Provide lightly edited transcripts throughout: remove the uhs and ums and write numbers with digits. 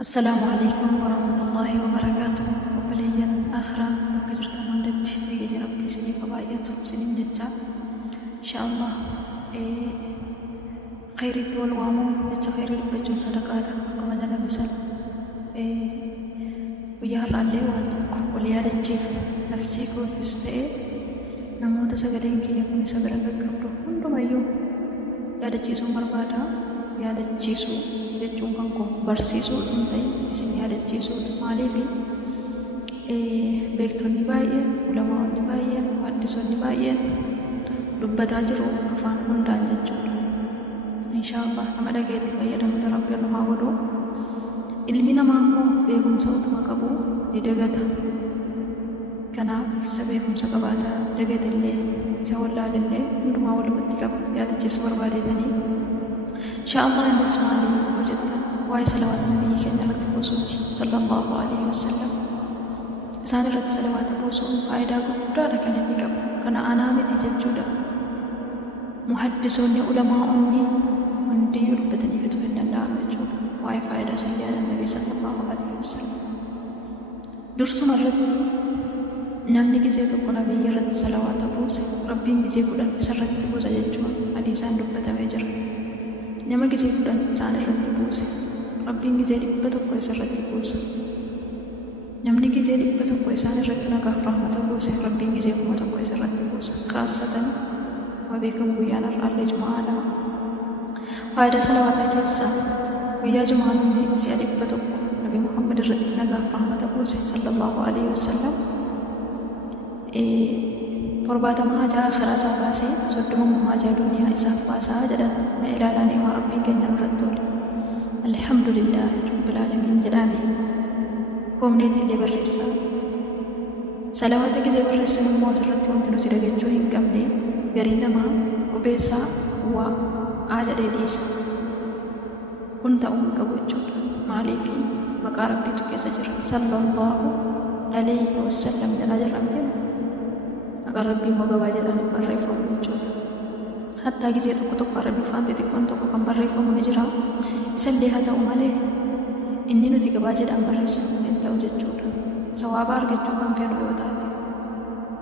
السلام عليكم ورحمة الله وبركاته. وبليا آخرا بكجرت نودت يجي ربي سني قبايته سنين جتا إن شاء الله خير الدول وامو بيت خير بيت صدقة كما جل مثال ويا رالي وانتم وليا الجيف نفسي كون تستئ نموت سجلين كي يكون سجلين بكبر عندما يوم يا الجيسو مربادا يا الجيسو jechuun kan koo barsiisuutu hin ta'in isin yaadachiisuudha. Maaliif beektonni baay'een, ulamaa'onni baay'een, muhaddisonni baay'een dubbataa jiru afaan hundaan jechuudha. Inshaallah nama dhageetti fayyadamuudha Rabbi nu haa godhu. Ilmi namaa immoo beekumsa utuma qabu ni dagata. Kanaaf isa beekumsa qabaata dagate illee isa wallaalillee hundumaa walumatti qaba yaadachiisuu barbaadeetanii. Inshaallah innis maali hojjettan waa'ee salawaata nabiyyi keenya irratti buusuuti sallallahu alaihi wasallam. Isaan irratti salawaata buusuun faayidaa guddaadha kan inni qabu. Kana anaa miti jechuudha. Muhaddisoonni ulamaa'onni hundiyyuu dubbatanii fixuu hin danda'amu jechuudha. Waa'ee faayidaa sayyaada nabii sallallahu alaihi wasallam. Dursuma irratti namni gizee tokko nabiyyi irratti salawaata buuse Rabbiin gizee 10 isarratti buusa jechuun hadiisaan dubbatamee jira. Nama gizee 10 isaan irratti buuse Rabbiin gizee 100 isarratti buusa. Namni gizee 100 isaan irratti nagaaf rahmata buuse Rabbiin gizee 1000 isarratti buusa. Khaasatan wabeekamu guyyaan har'aallee Jumaadha. Faayidaa salawaataa keessaa guyyaa Jumaa namni si'a 100 Nabi Muhammad irratti nagaaf rahmata buuse sallallahu alaihi wasallam. Torbaatama hajaa akhiraa isaa baasee 30 hajaa duniyaa isaaf baasaa jedhan na ilaalanii waa Rabbiin keenya nurratti tole. Alhamdulillahi rabbil aalamiin jedhame koomneetiillee barreessaa. Salawaata gizee barreessuun immoo asirratti wanti nuti dagachuu hin qabne gariin namaa qubeessaa waa jedhee dhiisa. Kun ta'uu hin qabu jechuudha. Maaliif maqaa Rabbiitu keessa jira sallallahu alaihi wasallam jedhaa jedhamtee maqaan Rabbiin mogabaa jedhaan hin barreeffamu jechuudha. Hattaa gizee tokko Rabbii faanti xiqqoon tokko kan barreeffamu ni jira. Isallee haa ta'u malee inni nuti gabaa jedhaan barreessamu hin ta'u jechuudha. Sawaabaa argachuu kan fedhu yoo taate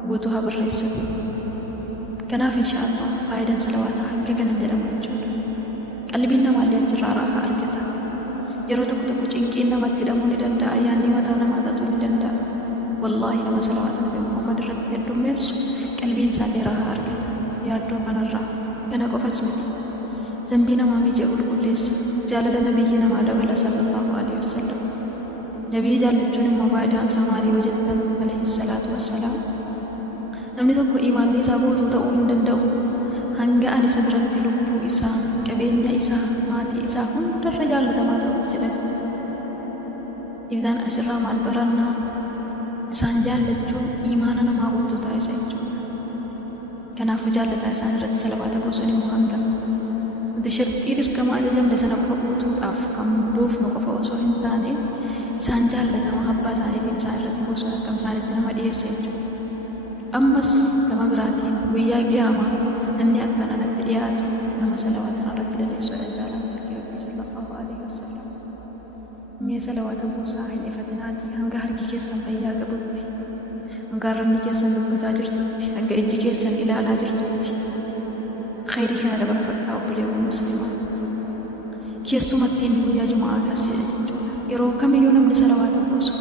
guutuu haa barreessamu. Kanaaf inshaallah faayidaan salawaataa hanga kana jedhamu jechuudha. Qalbiin namaallee achirraa raahaa argata. Yeroo tokko cinqiin namatti hidhamuu ni danda'a. Yaanni mataa namaa xaxuu ni danda'a. Wallaahi nama salawaata Nabi Muhammad irratti heddummeessu qalbiin isaallee raahaa argata. Yaaddoo kanarraa kana qofas miti. Zambii namaa miija qulqulleessa. Jaalala nabiyyi namaa dabala sallallahu alaihi wasallam. Nabii jaallachuun immoo faayidaan isaa maalii yoo jettan alayhi salaatu wassalaam. Namni tokko imaanni isaa guutuu ta'uu hin danda'u hanga ani isa biratti lubbuu isaa, qabeenya isaa, maatii isaa hundarra jaallatamaa ta'utti jedhan. Idaan asirraa maal barannaa? Isaan jaallachuun imaana namaa guutuu taasisa jechuudha. Kanaafuu jaallataa isaan irratti salawaata buusuun immoo hanga nuti sharxii dirqama ajajamne sana qofa guutuudhaaf kan buufnu qofa osoo hin taane isaan jaallatama abbaa isaaniitiin isaan irratti buusuun akkam isaanitti nama dhiyeessa jechuudha. Ammas gama biraatiin guyyaa qiyaamaa namni akkana natti dhiyaatu nama salawaatan irratti laleessuudha jaallatama Rabbii sallallahu alaihi wasallam. Mee salawaata buusaa hin ifatinaati hanga harki keessan fayyaa qabutti, hanga arrabni keessan dubbataa jirtutti, hanga ijji keessan ilaalaa jirtutti khayrii kana dabarfadhaa obboleewwan musliimaa. Keessumatti inni guyyaa Jumaa kaasee jechuudha. Yeroo kamiyyuu namni salawaata buusu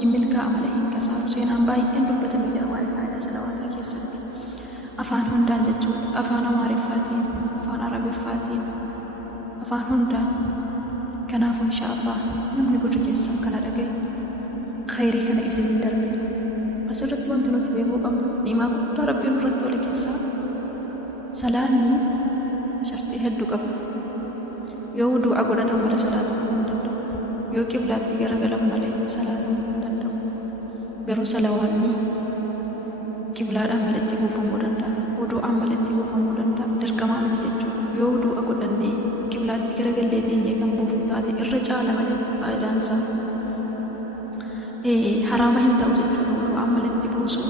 hin milkaa'a malee hin kasaaru. Seenaan baay'een dubbatamee jira waa'ee faayidaa salawaataa keessatti. Afaan hundaan jechuudha. Afaan Amaariffaatiin, afaan Arabiffaatiin, afaan hundaan. Kanaafuu inshaallah namni gurri keessan kana dhagaye khayrii kana isin hin darbe. Asirratti wanti nuti beekuu qabnu ni'imaa guddaa Rabbiin nurratti tole keessaa salaanni shartii hedduu qaba. Yoo du'a godhatan malee salaatamuu hin danda'u. Yoo qiblaatti garagalan malee salaatamuu hin danda'u. Garuu salawaanni qiblaadhaan malatti buufamuu danda'a. Wuduu'aan malatti buufamuu danda'a. Dirqamaa miti jechuudha. Yoo du'a godhannee qiblaatti garagallee teenyee kan buufnu taate irra caala malee faayidaan isaa haraama hin ta'u jechuudha. Wuduu'aan malatti buusu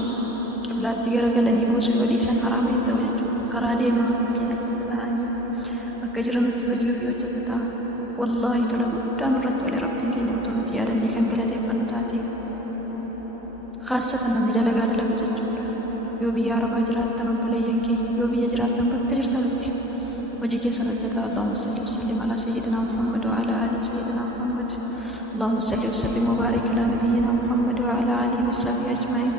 qiblaatti garagalanii buusu yoo dhiisan haraama hin ta'u jechuudha. Karaa deemaa makiina keessa ta'anii bakka jiranitti hojii ofii hojjetaa والله ترى دام الرد ولا ربي كنا خاصة من دلقات لبججون yoo biyya arabaa jiraattan obboleeyyan kee yoo biyya jiraattan bakka jirtanitti hojii keessan hojjetaa. Allahumma salli wa sallim ala sayyidina Muhammad wa ala ali sayyidina Muhammad. Allahumma salli wa sallim wa barik ala nabiyyina Muhammad wa ala alihi wa sahbihi ajma'in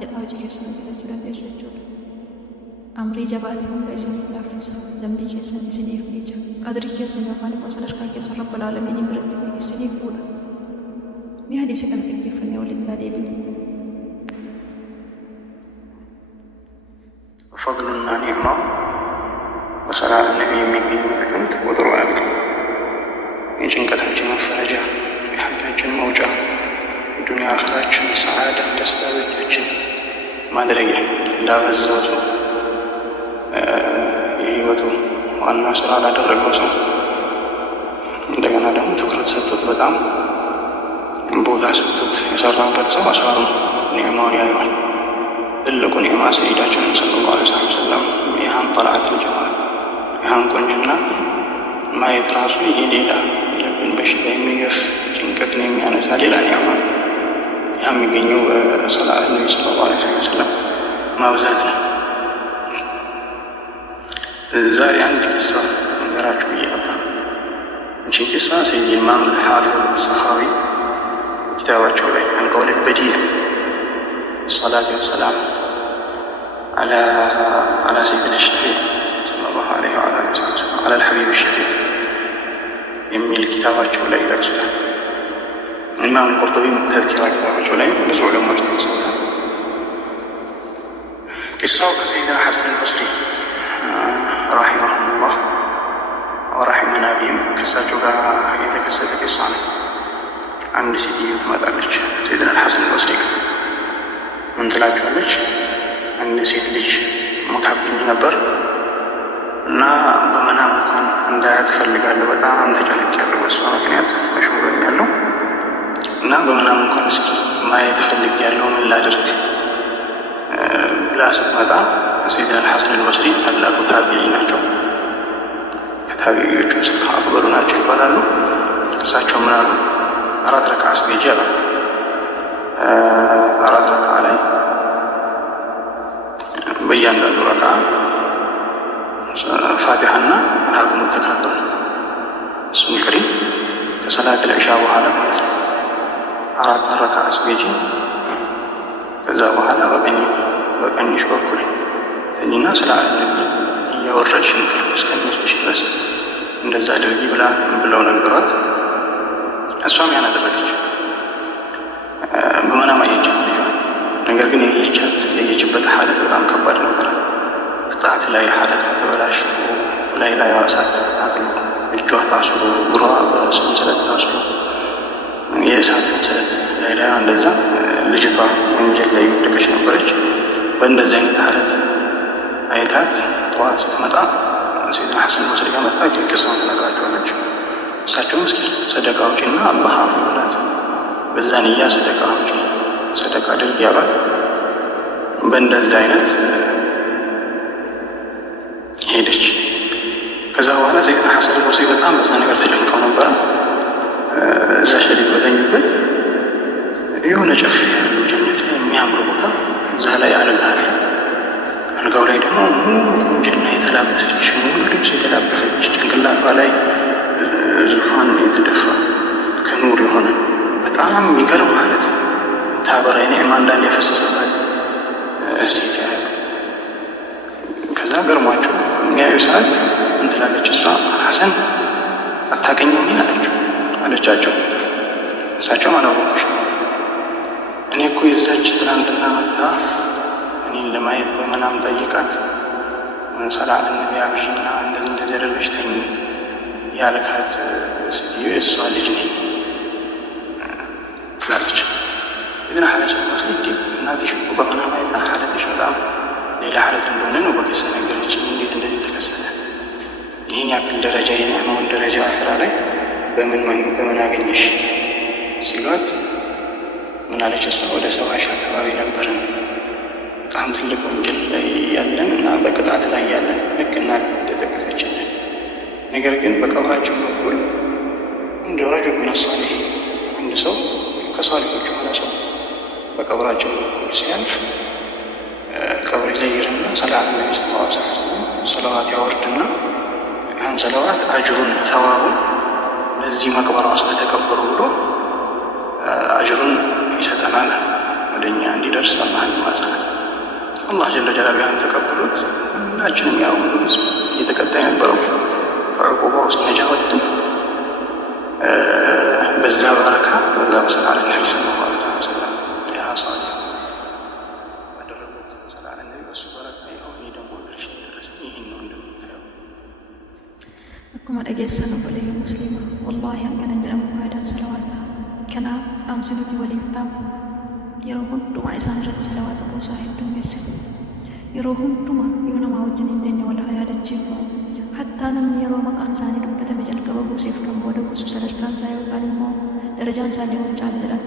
jedha hojii keessan hojjetachuu dandeessu jechuudha. Amrii jabaate hunda isiniif laaffisa, zambii keessan isiniif dhiicha, qadrii keessan yookaan immoo sadarkaa keessan rabbul aalamiin biratti isiniif fuudha. Mee hadiisa kana dhaggeeffannee walitti adeemnu. فضلنا نعمة وصلاة النبي يمكن تكون تقدر عليك يجن قتلجن فرجة يحججن موجة الدنيا آخرتجن سعادة تستوججن ما درجة لا بزوجه يهوته وأن صلاة لا درجوسه እንደገና ደግሞ ትኩረት ሰጥቶት በጣም ቦታ ሰጥቶት የሰራበት ሰው አሳሩ ኒዕማውን ያየዋል። ትልቁ ኒዕማ ሰይዳችን ሰለላሁ ዐለይሂ ወሰለም ይህን ጠልዓት ልጀማል ይህን ቆንጅና ማየት ራሱ ይሄ ሌላ የልብን በሽታ የሚገፍ ጭንቀትን የሚያነሳ ሌላ ኒዕማ ነው። ያ የሚገኘው በሰላቱ ነቢ ሰለላሁ ዐለይሂ ወሰለም ማብዛት ነው። ዛሬ አንድ ቂሳ ነገራችሁ ብዬ ነበር። እቺ ቂሳ ሰይድ ኢማም ሐፊዝ ሰኻዊ ኪታባቸው ላይ አንቀውል በዲህ الصلاة والسلام على سيدنا الشفيع صلى الله عليه وعلى آله وسلم على الحبيب الشفيع يميل كتاباته لا يدرسها. الإمام القرطبي من تذكر كتاباته لا يدرسه لما اشتغلها. قصة سيدنا حسن البصري رحمه الله ورحمنا بهم كساته يتكسد قصة عند سيدي يتمدى سيدنا الحسن البصري ምን ትላችኋለች? አንድ ሴት ልጅ ሞታብኝ ነበር እና በመናም እንኳን እንዳያት ፈልጋለሁ። በጣም ተጨንቄያለሁ። በሷ ምክንያት መሽሙረኛለሁ እና በመናም እንኳን እስኪ ማየት ፈልጌያለሁ፣ ምን ላድርግ ብላ ስትመጣ ሰይድና አልሐሰን አልበስሪ ታላቁ ታቢዒ ናቸው። ከታቢዒዎች ውስጥ አክበሩ ናቸው ይባላሉ። እሳቸው ምን አሉ? 4 ረክዓ ስገጂ አላት። 4 ረክዓ ላይ በእያንዳንዱ ረክዓ ፋቲሐና ረሃብ ተካተሉ። እሱን ቅሪ ከሰላት ልዕሻ በኋላ ማለት ነው። 4 ረክዓ ስገጂ። ከዛ በኋላ በቀኝሽ በኩል ተኝና ስለ ነቢ እያወረድሽ እንቅልፍ እስከሚወስድሽ ድረስ እንደዛ አድርጊ ብለው ነገሯት። እሷም ያን አደረገች። በመናም አየቻት ልጇን። ነገር ግን ያየችበት ሐለት በጣም ከባድ ነበር። ቅጣት ላይ ሐለት ተበላሽቶ ላይ እሳት ተከታትሎ እጇ ታስሮ እግሯ በሰንሰለት ታስሮ የእሳት ሰንሰለት ላይ እንደዛ ልጅቷ ወንጀል ላይ ወደቀች ነበረች። በእንደዚህ አይነት ሐለት አይታት ጠዋት ስትመጣ ሰይድና ሐሰን በስሪ ጋር መጣ። ቅስም ትነግራቸዋለች። እሳቸው ምስኪን ሰደቃ ውጪና አላህ አፉ ብላት በዛን እያ ሰደቃ አድርጊ ያሏት። በእንደዚህ አይነት ሄደች። ከዛ በኋላ ሰይድና ሐሰን በስሪ በጣም በዛ ነገር ተጨንቀው ነበረ። እዛ ሸሪት በተኙበት የሆነ ጨፍ ያለው ጀነት ላይ የሚያምር ቦታ እዛ ላይ አልጋ አለ። አልጋው ላይ ደግሞ ቁንጅና የተላበሰች ሙሉ ልብስ የተላበሰች ጭንቅላቷ ላይ ዙፋን የተደፋ ከኑር የሆነ በጣም የሚገርም ማለት ታበራ ኒዕማ እንዳለ የፈሰሰባት ሴት ያለ። ከዛ ገርሟቸው የሚያዩ ሰዓት እንትላለች እሷ ሐሰን አታውቅኝም አለቻቸው። እሳቸውም አላወኩሽ፣ እኔ እኮ የዛች ትናንትና መታ እኔን ለማየት በመናም ጠይቃክ ሰላም ነቢ አብሽና እንደዚህ ያደረገች ተኝ ያልካት ስትዩ የእሷ ልጅ ነኝ ትላለች። ሰይድና ሐሰን ወስዲ እናትሽ እኮ በመናም አይታ ሐለትሽ በጣም ሌላ ሐለት እንደሆነ ነው በቂስ ነገረችኝ። እንዴት እንደዚህ ተከሰተ? ይህን ያክል ደረጃ የኒዕማውን ደረጃ አኺራ ላይ በምን አገኘሽ ሲሏት ምን አለች እሷ? ወደ 70 አካባቢ ነበርን፣ በጣም ትልቅ ወንጀል ላይ ያለን እና በቅጣት ላይ ያለን ልክ እናት እንደጠቀሰችልን። ነገር ግን በቀብራችን በኩል እንደ ረጁል ሚነ ሷሊሒን አንድ ሰው ከሷሊሆች የሆነ ሰው በቀብራቸው በኩል ሲያልፍ ቀብር ይዘይርና ሰላት ነቢ ሰለዋት ያወርድና ያን ሰለዋት አጅሩን ተዋቡን ለዚህ መቅበራው ስለተቀበሩ ብሎ አጅሩን ይሰጠናል። ወደኛ እንዲደርስ አላህን ይማጸናል። አላህ ጀለ ጀላሉሁ ያን ተቀብሎት ሁላችንም ያው ህዝብ እየተቀጣ የነበረው ከዕቁባ ውስጥ ነጃ ወጥተን በዛ በረካ በዛ በሰላለ ነቢ ሰለላሁ ዐለይሂ ወሰለም ያ ሷሊህ ባደረጉት ሰላለ ነቢ በሱ በረካ ያው እኔ ደግሞ ድርሽ ደረሰኝ። ይህን ነው እንደምታየው። akkuma dhageessan obboleeyyan musliimaa wallaahi hangana jedhamu faayidaan salawaataa kanaaf dhaamsi nuti waliif dhaamu yeroo hundumaa isaan irratti salawaata buusaa heddummeessinu yeroo hundumaa yoo namaa wajjin hin teenye wal haa yaadachiifnu hattaa namni yeroo maqaan isaanii dubbatame jalqaba buuseef kan booda buusu sadarkaan isaa yookaan immoo darajaan isaallee ol caala jedhan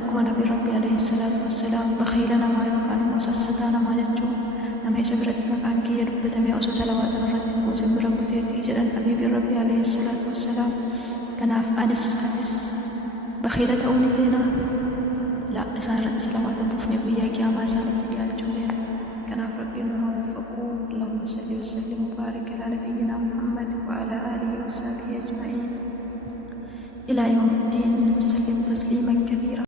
akkuma nabii rabbi alayhi salaatu wassalaam bakiila namaa yookaan immoo sassataa namaa jechuun nama isa biratti maqaan kiyya dubbatame osoo salawaatan irratti hin buusin bira buteetii jedhan habiibiin rabbi alayhi salaatu wassalaam. kanaaf anis bakiila ta'uu ni feenaa لا إسارة سلامات بوفني وياك يا ما سالت يا جولين كان ربنا وفقوا. اللهم صل وسلم وبارك على نبينا محمد وعلى آله وصحبه أجمعين إلى يوم الدين وسلم تسليما كثيرا.